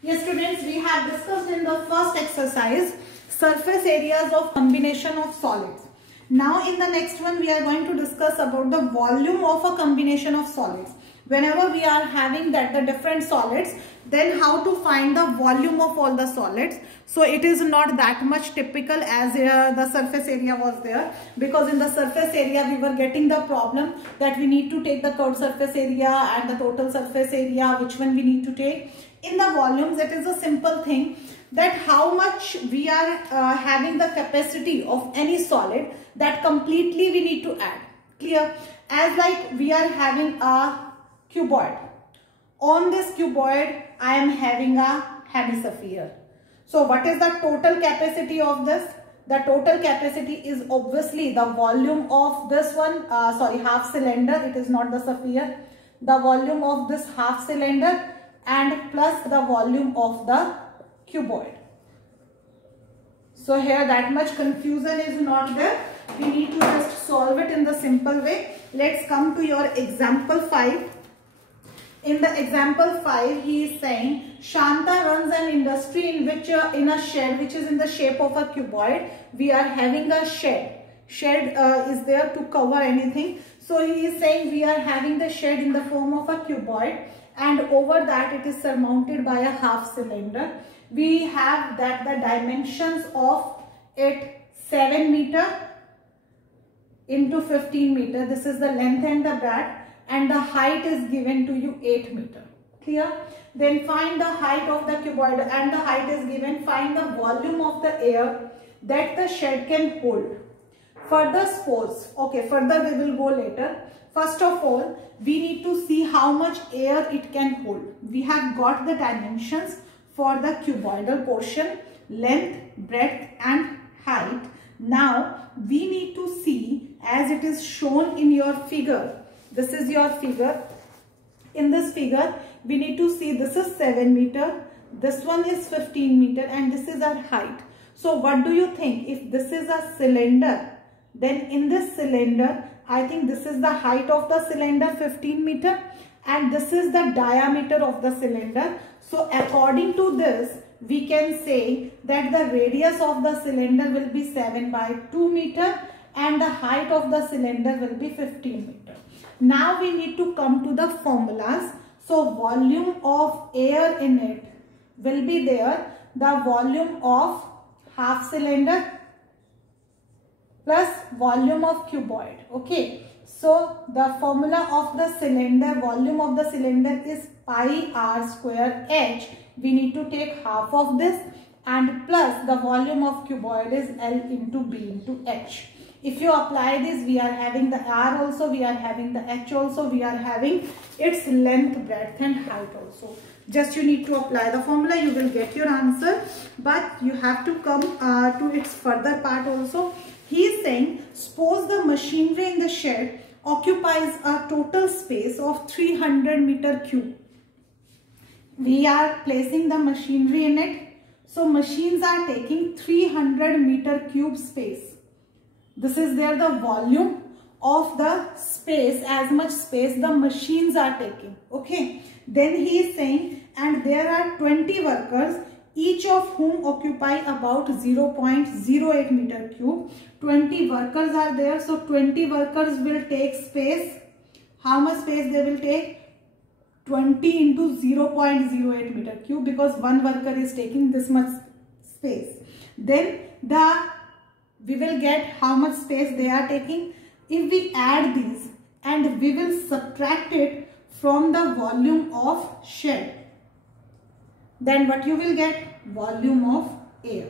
Yes, students, we have discussed in the first exercise surface areas of combination of solids. Now in the next one we are going to discuss about the volume of a combination of solids. Whenever we are having the different solids, then how to find the volume of all the solids. So it is not that much typical as the surface area was there, because in the surface area we were getting the problem that we need to take the curved surface area and the total surface area, which one we need to take. In the volumes, it is a simple thing that how much we are having the capacity of any solid, that completely we need to add. Clear? As like we are having a cuboid. On this cuboid, I am having a hemisphere. So what is the total capacity of this? The total capacity is obviously the volume of this one, half cylinder. It is not the sphere. The volume of this half cylinder and plus the volume of the cuboid. So here that much confusion is not there. We need to just solve it in the simple way. Let's come to your example 5. In the example 5, he is saying Shanta runs an industry in which in a shed which is in the shape of a cuboid. We are having a shed. Shed is there to cover anything. So he is saying we are having the shed in the form of a cuboid, and over that it is surmounted by a half cylinder. We have that the dimensions of it 7 meter into 15 meter. This is the length and the breadth, and the height is given to you 8 meter. Clear? Then find the height of the cuboid, and the height is given. Find the volume of the air that the shed can hold. Further suppose, okay, further we will go later. First of all, we need to see how much air it can hold. We have got the dimensions for the cuboidal portion, length, breadth and height. Now we need to see, as it is shown in your figure. This is your figure. In this figure, we need to see this is 7 meter, this one is 15 meter, and this is our height. So what do you think? If this is a cylinder, then in this cylinder, I think this is the height of the cylinder 15 meter, and this is the diameter of the cylinder. So according to this, we can say that the radius of the cylinder will be 7 by 2 meter and the height of the cylinder will be 15 meter. Now we need to come to the formulas. So volume of air in it will be there, the volume of half cylinder plus volume of cuboid. Okay, so the formula of the cylinder, volume of the cylinder is pi r square h. We need to take half of this, and plus the volume of cuboid is L into B into H. If you apply this, we are having the R also, we are having the H also, we are having its length, breadth and height also. Just you need to apply the formula, you will get your answer, but you have to come to its further part also. He is saying, suppose the machinery in the shed occupies a total space of 300 meter cube. We are placing the machinery in it. So machines are taking 300 meter cube space. This is there the volume of the space, as much space the machines are taking. Okay. Then he is saying, and there are 20 workers, each of whom occupy about 0.08 meter cube. 20 workers are there. So 20 workers will take space. How much space they will take? 20 into 0.08 meter cube, because one worker is taking this much space. Then we will get how much space they are taking. If we add these and we will subtract it from the volume of shed, then what you will get? Volume of air.